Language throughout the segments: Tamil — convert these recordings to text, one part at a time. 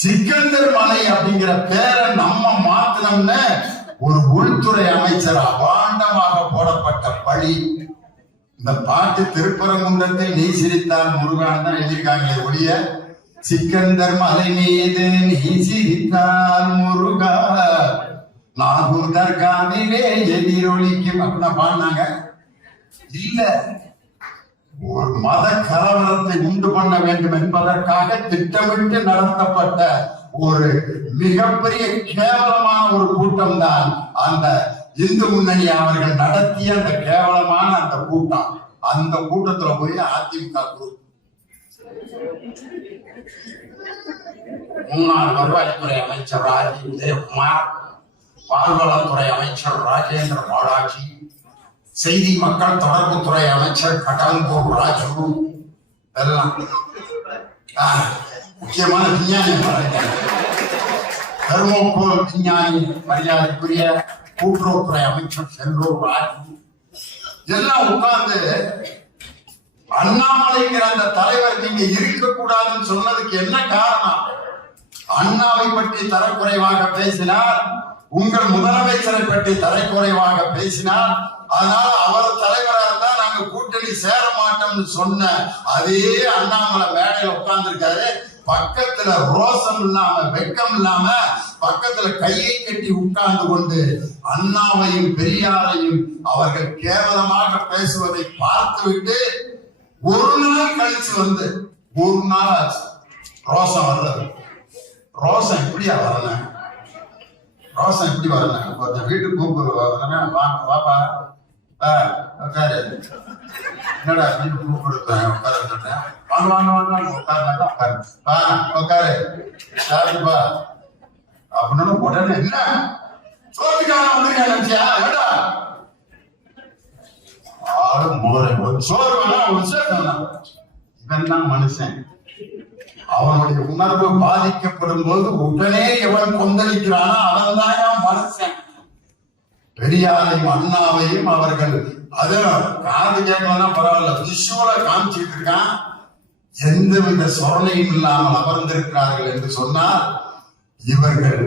சிக்கந்தர் மலை அப்படிங்கிற பேரை நம்ம மாத்தினோம்னு ஒரு உள்துறை அமைச்சர் அபாண்டமாக போடப்பட்ட பழி. இந்த பாட்டு திருப்பரங்குன்றத்தில் நீ சிரித்தால் முருகான் தான் எழுதியிருக்காங்களே ஒழிய சிக்கந்தர் மலை மீது நீ சிரித்தால் முருகா நாகூர் தர்காவிலே எதிரொலிக்கும் அப்படின்னா பாடினாங்க. இல்ல, ஒரு மத கலவரத்தை உண்டு பண்ண வேண்டும் என்பதற்காக திட்டமிட்டு நடத்தப்பட்ட ஒரு மிகப்பெரிய கேவலமான ஒரு கூட்டம் தான் அந்த இந்து முன்னணி அவர்கள் நடத்திய அந்த கேவலமான அந்த கூட்டம். அந்த கூட்டத்துல போய் அதிமுக முன்னாள் வருவாய்த்துறை அமைச்சர் ராஜீவ் உதயகுமார், பால்வளத்துறை அமைச்சர் ராஜேந்திர பாலாஜி, செய்தி மக்கள் தொடர்புத்துறை அமைச்சர் கடம்பூர் ராஜு எல்லாம் முக்கியமான விஞ்ஞானி, தெர்மோகோல் விஞ்ஞானி மரியாதைக்குரிய கூட்டுறவுத்துறை அமைச்சர் செல்லூர் ராஜு எல்லாம் உட்கார்ந்து அண்ணாமலைங்கிற அந்த தலைவர் நீங்க இருக்கக்கூடாதுன்னு சொன்னதுக்கு என்ன காரணம்? அண்ணாவை பற்றி தரக்குறைவாக பேசினார், உங்கள் முதலமைச்சரை பற்றி தரக்குறைவாக பேசினார், அதனால அவர் தலைவராக இருந்தா நாங்க கூட்டணி சேர மாட்டோம்னு சொன்ன அதே அண்ணாமலை மேடையில உட்கார்ந்து இருக்காரு. பக்கத்துல ரோசம் இல்லாம வெட்கம் இல்லாம பக்கத்துல கையை கட்டி உட்கார்ந்து கொண்டு அண்ணாவையும் பெரியாரையும் அவர்கள் கேவலமாக பேசுவதை பார்த்துவிட்டு ஒரு நாள் கழிச்சு வந்து ஒரு நாள் ஆச்சு ரோசம் வர்றது. ரோசம் இப்படியா வரல, ரோசம் இப்படி வரல. கொஞ்சம் வீட்டுக்கு கூப்பிடுவாங்க, பாப்பா உட்காரு, என்னடா வீட்டு கூப்பிடுறேன் உட்காரு, வாங்க வாங்க வாங்க உட்காருனாக்கா உட்காரு, உட்காரு சாப்பிடுப்பா அப்படின்னு உடனே என்ன சோத்துக்கான வந்துருக்கா நினைச்சியா? ஏடா ஆளு முறை சோறு வேணா ஒரு சேர்த்து, இவன் தான் மனுஷன். அவனுடைய உணர்வு பாதிக்கப்படும் போது உடனே எவன் கொந்தளிக்கிறானோ அவன் தான் மனுஷன். பெரியாரையும் அண்ணாவையும் அவர்கள் அது காது கேட்கலாம் பரவாயில்ல, விஷுவல காமிச்சிட்டு இருக்கான். எந்தவித சொரணையும் இல்லாமல் அமர்ந்திருக்கிறார்கள் என்று சொன்னால் இவர்கள்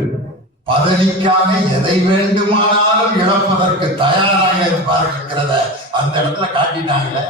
பதவிக்காக எதை வேண்டுமானாலும் இழப்பதற்கு தயாராக இருப்பார்கள் அந்த இடத்துல காட்டிட்டாங்களே.